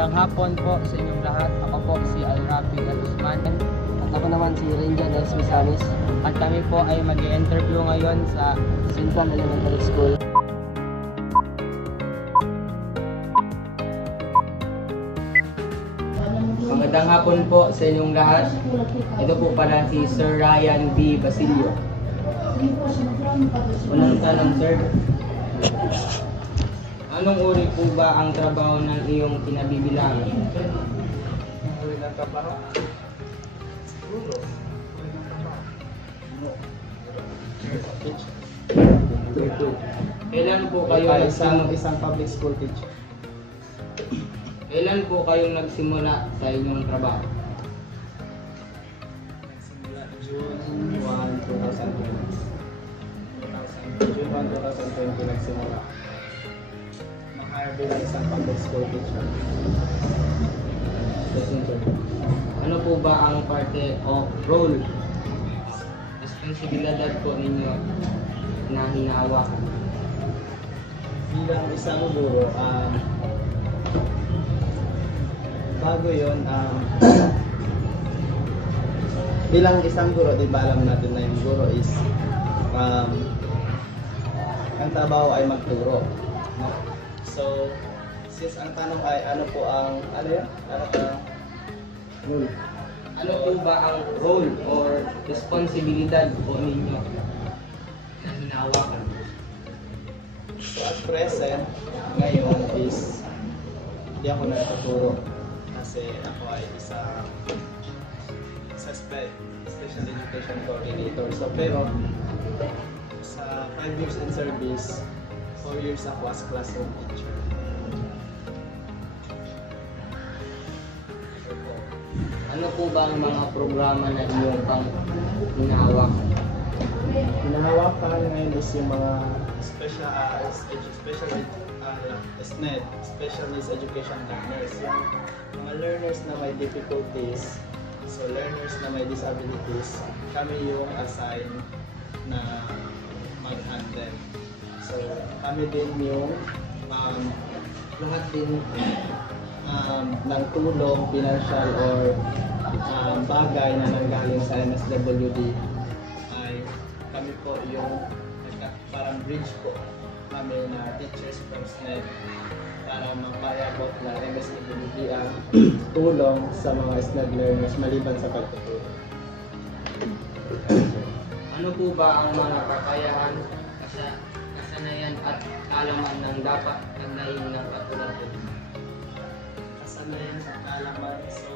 Magandang hapon po sa inyong lahat. Ako po si Alrafi Guzman. At ako naman si Renjan S. Misamis, At kami po ay mag-i-interview ngayon sa Central Elementary School. Magandang hapon po sa inyong lahat. Ito po pala si Sir Ryan B. Basilio. Unang tanong, sir. Anong uri po ba ang trabaho ng iyong kinabibilangan? Uri ng trabaho? Siguro. Kailan po kayo Isang public school teacher. Kailan po kayong nagsimula sa inyong trabaho? Nagsimula June 1, 2020. June 1, 2020 nagsimula. Na-hire bilang isang public school teacher. Question, sir. Ano po ba ang parte o role, responsibilidad po ninyo na hinahawakan? Bilang isang guro, bago yun, bilang isang guro, di ba alam natin na yung guro is ang trabaho ay magturo, no? So, since ang tanong ay ano po ang, ano yan? Ano ang rule? Ano po ba ang role or responsibilidad po ninyo na hinahawakan? So, at present, ngayon is hindi ako nagtuturo kasi ako ay isa special education coordinator. So, pero sa 5 years in service, 4 years ako as classroom teacher. Ano po ba ang mga programa na inyong pang hinahawakan? Hinahawakan ngayon is yung mga SNED, Special Needs Education Learners. Yung mga learners na may difficulties, so learners na may disabilities, kami yung assign na mag-handle. So kami din yung lahat din ng tulong, financial or bagay na nanggaling sa MSWD ay kami po yung parang bridge po namin na teachers from SNED para mapayabot na MSWD ang tulong sa mga SNED learners maliban sa pagtuturo. Ano po ba ang mga kakayahan, kasanayan at kaalaman ng dapat taglayin ng katulad po? Kasanayan sa kaalaman, so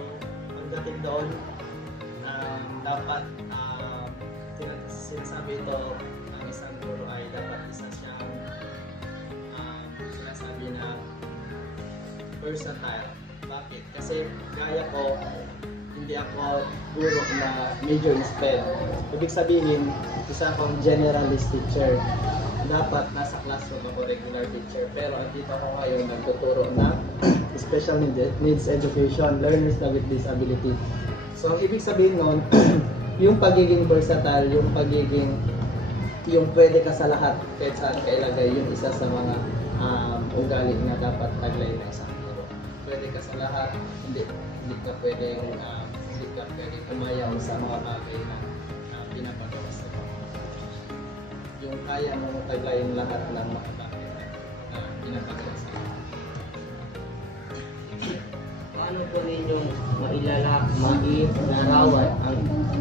pagdating doon, dapat sinasabi ito ang isang guro ay dapat isa siyang sinasabi na versatile. Bakit? Kasi gaya ko, hindi ako guro na major in SPED. Ibig sabihin, isa akong generalist teacher. Dapat nasa classroom ako regular teacher. Pero andito ako ngayon nagtuturo na special needs education, learners na with disability. So, ang ibig sabihin nun, yung pagiging versatile, yung pwede ka sa lahat kahit saan ka ilagay, yung isa sa mga ugali na dapat taglay na isang guro. Pwede ka sa lahat, hindi ka pwedeng tumayaw sa mga bagay na pinapagawa sa iyo. Yung kaya mo taglayin lahat ng mga bagay na pinapagawa sa iyo. Paano po ninyong mailarawan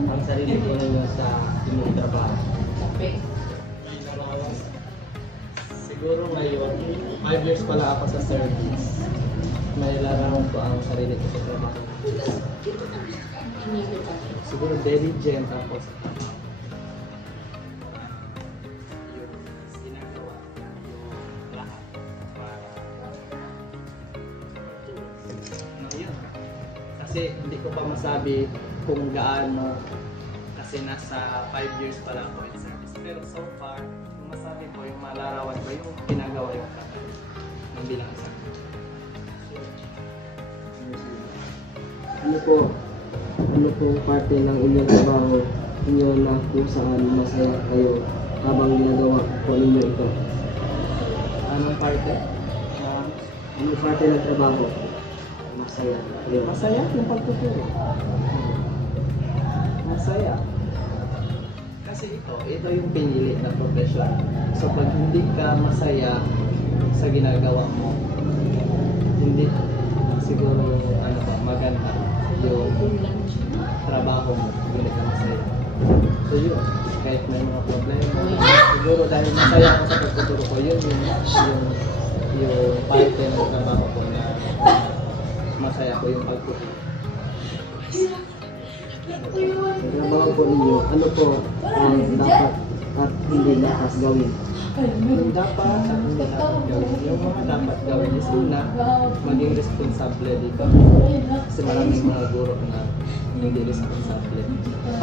ang sarili po ninyo sa inyong trabaho? May narawas. Siguro ngayon, 5 years pala ako sa service. May larawan ko ang sarili ko sa trabaho. Siguro diligent ako sa trabaho. Yung sinagawa, yung lahat para yun. Kasi hindi ko pa masabi kung gaano kasi nasa 5 years pa lang ako in service. Pero so far, yung masabi ko, yung malarawan ko, yung pinagawa yung kapatid ng bilang isang. Ano po parte ng inyong trabaho inyo na kung saan masaya kayo habang ginagawa po ninyo ito? Anong parte? Anong parte ng trabaho? masaya kayo? Masaya yung pagtuturo. Masaya. Kasi ito yung pinili na profession. So pag hindi ka masaya sa ginagawa mo, hindi siguro maganda yung trabaho mo, hindi ka masaya. So yun, kahit may mga problema, siguro dahil masaya ako sa pagtuturo ko, yun yung parte ng trabaho ko na masaya ko yung pagtuturo. Sa trabaho po ninyo, ano po ang dapat at hindi dapat gawin? Yung dapat at hindi dapat gawin. Yung mga dapat gawin is una, maging responsable dito. Kasi maraming mga guro na hindi responsable.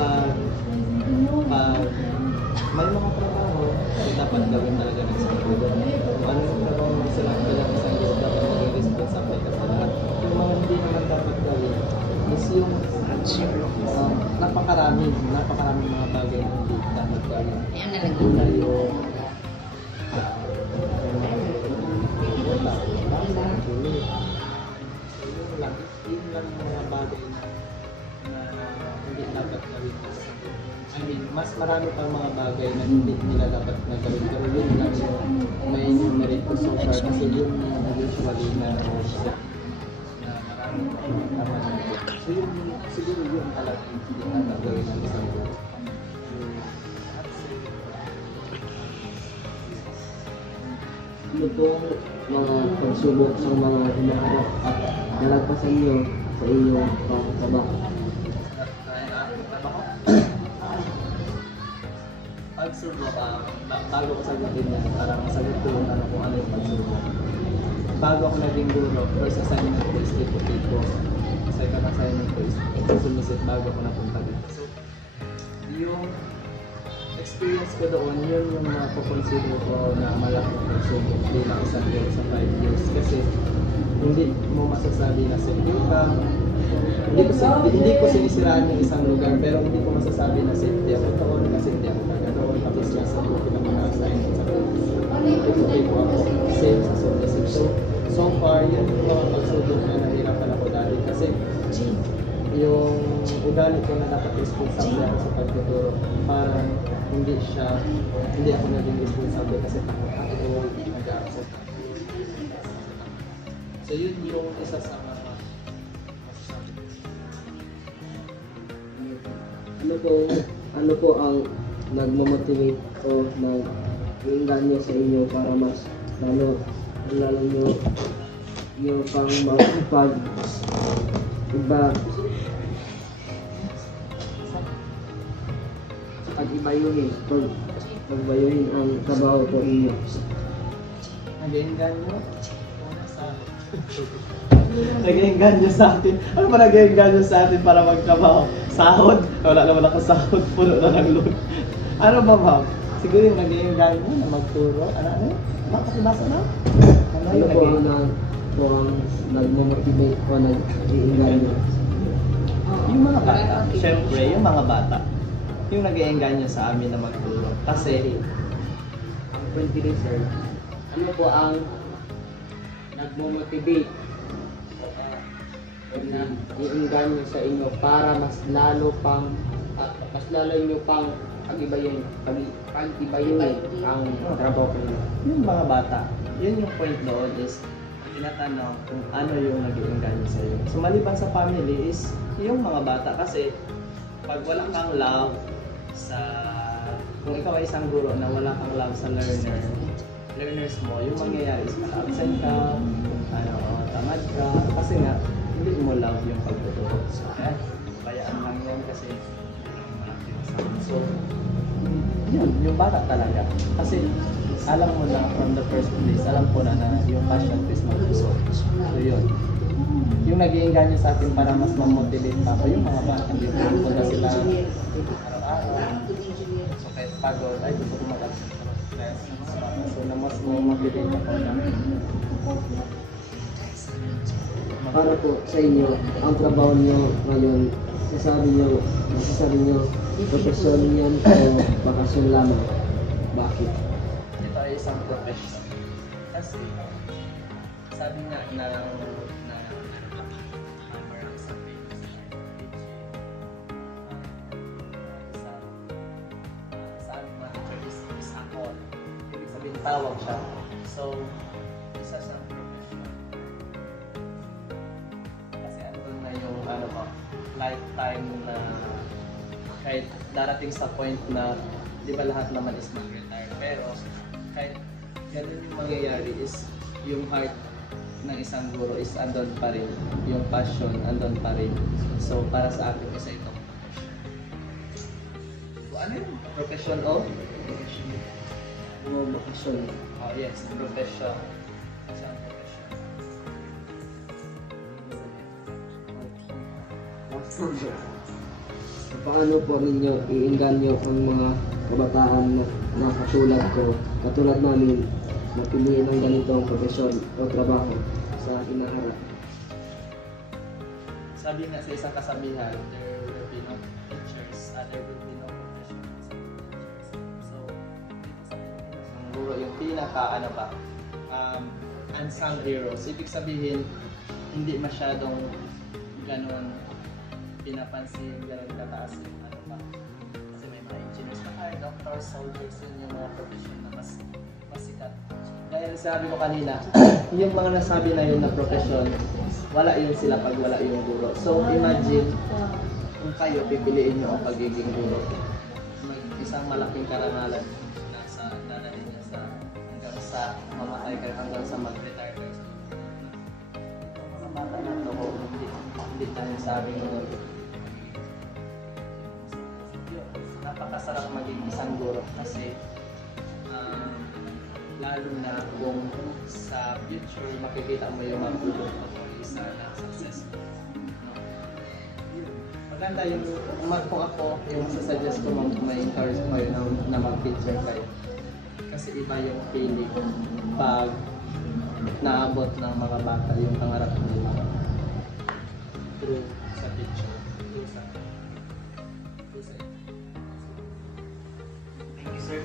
Pag may mga trabaho, dapat gawin talaga ng isang guro. Kung ano yung trabaho ng isang guro, dapat maging responsable ka sa lahat. Yung mga hindi naman dapat gawin is yung napakaraming mga bagay na hindi dapat gawin. Una yung yun lang yung mga bagay na hindi dapat gawin. I mean, mas marami pang mga bagay na hindi nila dapat na gawin. Pero yun lang yung may merit ko so far kasi yun yung usually na marami pang mga tama na ito. So yun, siguro yun talaga hindi dapat gawin ng isang group. Ano po mga pagsubok sa mga hinaharap at nalagpasan nyo sa inyong pagtrabaho? Pagsubok, bago ko sagutin yan, parang sagot ko yung kung ano yung pagsubok. Bago ako naging guro, first assignment ko is tipo. Second assignment ko is sumisit bago ako napunta dito. So, yung experience ko doon, yun yung mapakonsider ko na malaking pagsubok bilang isang guro sa 5 years. Kasi hindi mo masasabi na secure ka. Hindi ko sinisiraan yung isang lugar, pero hindi ko masasabi na safety ako doon kasi hindi ako taga doon. Tapos lang sa group ng mga assignment sa group. Hindi ko ako safe sa submissive. So far, yun yung mga pagsubok na nahirapan ako dati kasi yung ugali ko na dapat responsable ako sa pagtuturo. Parang hindi ako naging responsable kasi takot ako nag-a-accept ako. So yun yung isa sa mga masasabi ko. Ano po ang nagmamotivate o nag-iinganyo sa inyo para mas lalo nyo pang pag pagbayuhin ang trabaho po inyo? Nag-iinganyo? Nag-iinganyo sa atin. Ano ba nag-iinganyo sa atin para magtrabaho? Sahod? Wala naman ako sahod. Puno na ng load. Ano ba, ma'am? Siguro yung nag-iinganyo na magturo. Ano? Makakibasa na? Ano po ang nagmamotivate o nag-iinganyo? Yung mga bata. Siyempre, yung mga bata. Yung nag-iinganyo sa amin na magturo. Kasi, Sir, ano po ang nagmo-motivate na iinganyo sa inyo para mas lalo inyo pang pag-ibayin ang trabaho niyo? yung mga bata, yun yung point doon is tinatanong kung ano yung nag-iinganyo sa iyo. So maliban sa family is yung mga bata kasi pag wala kang love kung ikaw ay isang guro na wala kang love sa learners mo, yung mangyayari is absent ka, tamad ka, kasi nga hindi mo love yung pagtuturo. So bayaan lang yan kasi so yun, yung bata talaga. Kasi alam mo na from the first place, alam ko na yung passion is mag-usok. So yun. Yung nag-iinganyo sa atin para mas ma-motivate pa ako, yung mga bata, yung pumunta sila araw-araw. So kahit pagod, ay gusto ko mag-absent sa stress. So na mas ma-motivate ako na. Para po sa inyo, ang trabaho niyo ngayon, masasabi niyo, profesyon yan o bakasyon lamang? Bakit? Ito ay isang profession. Kasi sabi nga na tawag siya. So, isa siyang profession. Kasi andun na yung ano ba, lifetime na kahit darating sa point na di ba lahat naman is mag-retire, pero kahit ganun yung mangyayari is yung heart ng isang guro is andun pa rin, yung passion andun pa rin. So para sa akin isa itong profession. So ano yung profession of? Bakasyon. Oh yes, profession. Isang profession. Paano po ninyo iinganyo ang mga kabataan na katulad ko, katulad namin, na piliin ng ganitong profesyon o trabaho sa hinaharap? Sabi nga sa isang kasabihan, there will be no teachers, there will be no professionals and teachers. So, dito sa Pilipinas, ang guro yung pinaka, unsung heroes. Ibig sabihin, hindi masyadong ganun pinapansin, ganun kataas yung Kasi may mga engineers pa tayo, doctors, soldiers, yun yung mga profession na mas sikat. Dahil sabi ko kanina, yung mga nasabi na yun na profession, wala yun sila pag wala yung guro. So imagine, kung kayo pipiliin nyo ang pagiging guro, isang malaking karangalan na sa dadalhin niya sa hanggang sa mamatay kayo, hanggang sa mag-retire kayo. Ito mga bata na ito, hindi tayo sabi mo. Napakasarap maging isang guro kasi lalo na kung sa future makikita mo yung mga product mo isa na successful. No? Maganda yung kung ako, yung sasuggest ko may encourage ko kayo na mag-teacher kayo. Kasi iba yung feeling pag naabot ng mga bata yung pangarap nila through sa teacher. Thank you, sir.